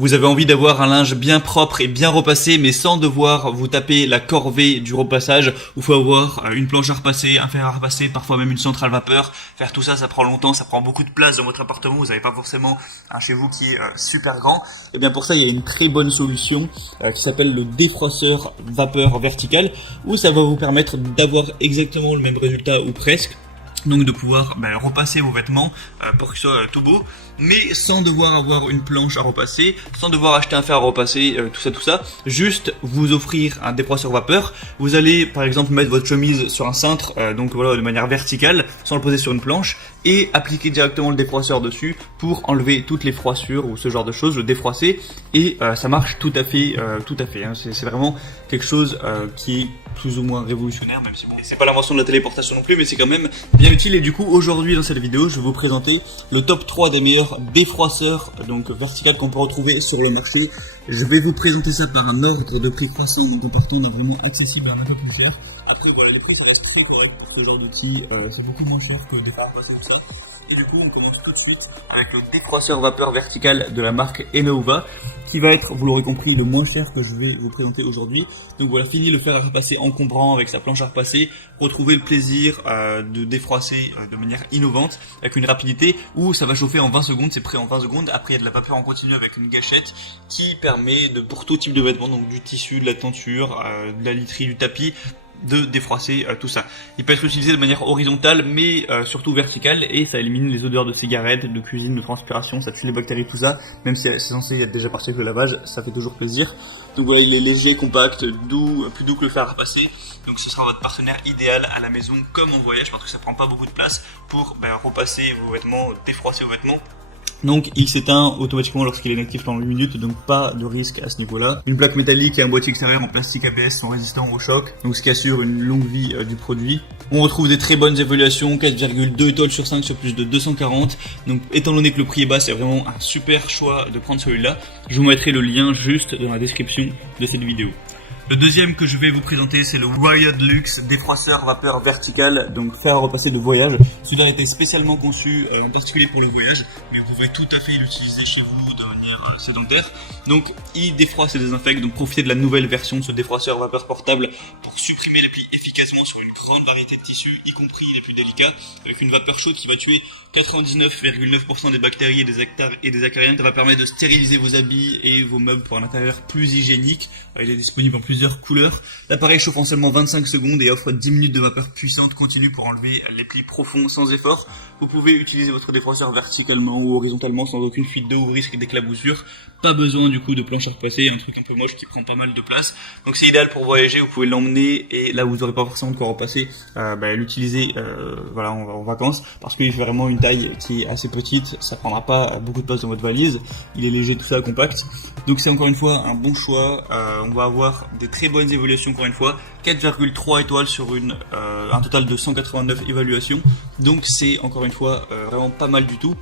Vous avez envie d'avoir un linge bien propre et bien repassé, mais sans devoir vous taper la corvée du repassage. Il faut avoir une planche à repasser, un fer à repasser, parfois même une centrale vapeur. Faire tout ça, ça prend longtemps, ça prend beaucoup de place dans votre appartement. Vous n'avez pas forcément un chez vous qui est super grand. Et bien pour ça, il y a une très bonne solution qui s'appelle le défroisseur vapeur vertical, où ça va vous permettre d'avoir exactement le même résultat ou presque. Donc de pouvoir repasser vos vêtements pour qu'ils soient tout beaux, mais sans devoir avoir une planche à repasser, sans devoir acheter un fer à repasser, tout ça. Juste vous offrir un défroisseur vapeur. Vous allez par exemple mettre votre chemise sur un cintre, donc voilà, de manière verticale, sans le poser sur une planche, et appliquer directement le défroisseur dessus pour enlever toutes les froissures ou ce genre de choses, le défroisser, et ça marche tout à fait. Hein. C'est vraiment quelque chose qui est plus ou moins révolutionnaire, même si bon, c'est pas l'invention de la téléportation non plus, mais c'est quand même bien utile. Et du coup aujourd'hui dans cette vidéo je vais vous présenter le top 3 des meilleurs défroisseurs donc vertical qu'on peut retrouver sur le marché. Je vais vous présenter ça par un ordre de prix croissant, donc en partant d'un vraiment accessible à un peu plus cher. Après voilà, les prix ça reste très correct pour ce genre d'outil, c'est beaucoup moins cher que des défroisseurs comme ça. Et du coup on commence tout de suite avec le défroisseur vapeur vertical de la marque Enova, qui va être, vous l'aurez compris, le moins cher que je vais vous présenter aujourd'hui. Donc voilà, fini le fer à repasser encombrant avec sa planche à repasser, retrouvez le plaisir de défroisser de manière innovante, avec une rapidité où ça va chauffer en 20 secondes, c'est prêt en 20 secondes. Après il y a de la vapeur en continu avec une gâchette qui permet pour tout type de vêtements, donc du tissu, de la tenture, de la literie, du tapis, de défroisser tout ça. Il peut être utilisé de manière horizontale mais surtout verticale, et ça élimine les odeurs de cigarettes, de cuisine, de transpiration, ça tue les bactéries, tout ça. Même si c'est censé être déjà parti avec le lavage, ça fait toujours plaisir. Donc voilà, il est léger, compact, doux, plus doux que le fer à repasser. Donc ce sera votre partenaire idéal à la maison comme en voyage, parce que ça prend pas beaucoup de place pour repasser vos vêtements, défroisser vos vêtements. Donc il s'éteint automatiquement lorsqu'il est inactif pendant 8 minutes, donc pas de risque à ce niveau-là. Une plaque métallique et un boîtier extérieur en plastique ABS sont résistants au choc, donc ce qui assure une longue vie du produit. On retrouve des très bonnes évaluations, 4,2 étoiles sur 5 sur plus de 240. Donc étant donné que le prix est bas, c'est vraiment un super choix de prendre celui-là. Je vous mettrai le lien juste dans la description de cette vidéo. Le deuxième que je vais vous présenter, c'est le Wired Luxe défroisseur vapeur vertical, donc fer à repasser de voyage. Celui-là a été spécialement conçu, particulier pour le voyage, mais vous pouvez tout à fait l'utiliser chez vous de manière sédentaire. Donc il défroisse et désinfecte, donc profitez de la nouvelle version de ce défroisseur vapeur portable pour supprimer les plis efficacement sur une grande variété de tissus, y compris les plus délicats, avec une vapeur chaude qui va tuer 99,9% des bactéries et des acariens. Ça va permettre de stériliser vos habits et vos meubles pour un intérieur plus hygiénique. Il est disponible en plusieurs couleurs. L'appareil chauffe en seulement 25 secondes et offre 10 minutes de vapeur puissante continue pour enlever les plis profonds sans effort. Vous pouvez utiliser votre défroisseur verticalement ou horizontalement sans aucune fuite d'eau ou risque d'éclaboussure. Pas besoin du coup de planche à repasser, un truc un peu moche qui prend pas mal de place. Donc c'est idéal pour voyager, vous pouvez l'emmener et là où vous n'aurez pas forcément de quoi repasser, l'utiliser voilà, en vacances, parce qu'il fait vraiment une taille qui est assez petite, ça prendra pas beaucoup de place dans votre valise, il est léger, tout ça, compact. Donc c'est encore une fois un bon choix. On va avoir des très bonnes évaluations encore une fois, 4,3 étoiles sur un total de 189 évaluations. Donc c'est encore une fois vraiment pas mal du tout.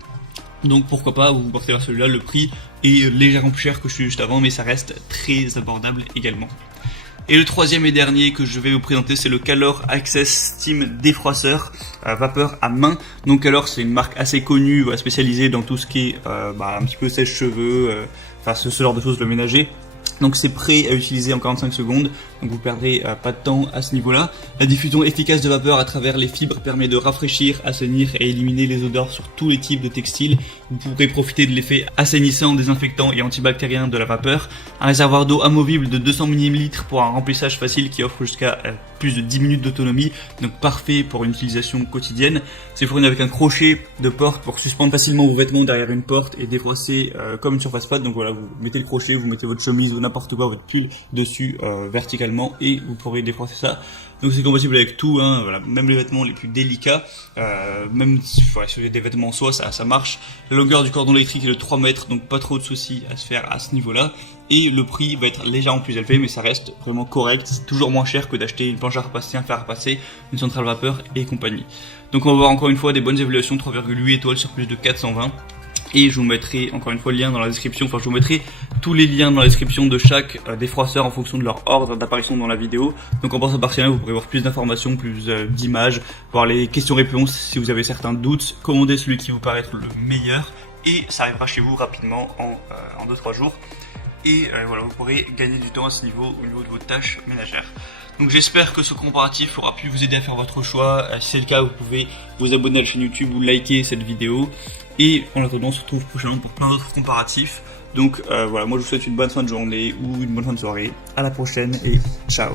Donc pourquoi pas vous porter vers celui-là. Le prix est légèrement plus cher que celui juste avant, mais ça reste très abordable également. Et le troisième et dernier que je vais vous présenter, c'est le Calor Access Steam défroisseur vapeur à main. Donc Calor, c'est une marque assez connue, spécialisée dans tout ce qui est un petit peu sèche-cheveux, ce genre de choses, le ménager. Donc c'est prêt à utiliser en 45 secondes, donc vous perdrez pas de temps à ce niveau-là. La diffusion efficace de vapeur à travers les fibres permet de rafraîchir, assainir et éliminer les odeurs sur tous les types de textiles. Vous pourrez profiter de l'effet assainissant, désinfectant et antibactérien de la vapeur. Un réservoir d'eau amovible de 200 ml pour un remplissage facile qui offre jusqu'à plus de 10 minutes d'autonomie, donc parfait pour une utilisation quotidienne. C'est fourni avec un crochet de porte pour suspendre facilement vos vêtements derrière une porte et défroisser comme une surface plate. Donc voilà, vous mettez le crochet, vous mettez votre chemise ou n'importe quoi, votre pull dessus verticalement et vous pourrez défroisser ça. Donc c'est compatible avec tout, hein, voilà, même les vêtements les plus délicats, même si vous avez des vêtements en soie, ça marche. La longueur du cordon électrique est de 3 mètres, donc pas trop de soucis à se faire à ce niveau-là. Et le prix va être légèrement plus élevé, mais ça reste vraiment correct. C'est toujours moins cher que d'acheter une planche à repasser, un fer à repasser, une centrale vapeur et compagnie. Donc on va voir encore une fois des bonnes évaluations, 3,8 étoiles sur plus de 420. Et je vous mettrai encore une fois le lien dans la description, je vous mettrai tous les liens dans la description de chaque défroisseur en fonction de leur ordre d'apparition dans la vidéo. Donc en passant par ce lien, vous pourrez voir plus d'informations, plus d'images, voir les questions-réponses si vous avez certains doutes, commandez celui qui vous paraît être le meilleur et ça arrivera chez vous rapidement en 2-3 jours. Et voilà, vous pourrez gagner du temps à ce niveau, au niveau de vos tâches ménagères. Donc j'espère que ce comparatif aura pu vous aider à faire votre choix. Si c'est le cas, vous pouvez vous abonner à la chaîne YouTube ou liker cette vidéo. Et en attendant, on se retrouve prochainement pour plein d'autres comparatifs. Donc voilà, moi je vous souhaite une bonne fin de journée ou une bonne fin de soirée. À la prochaine et ciao.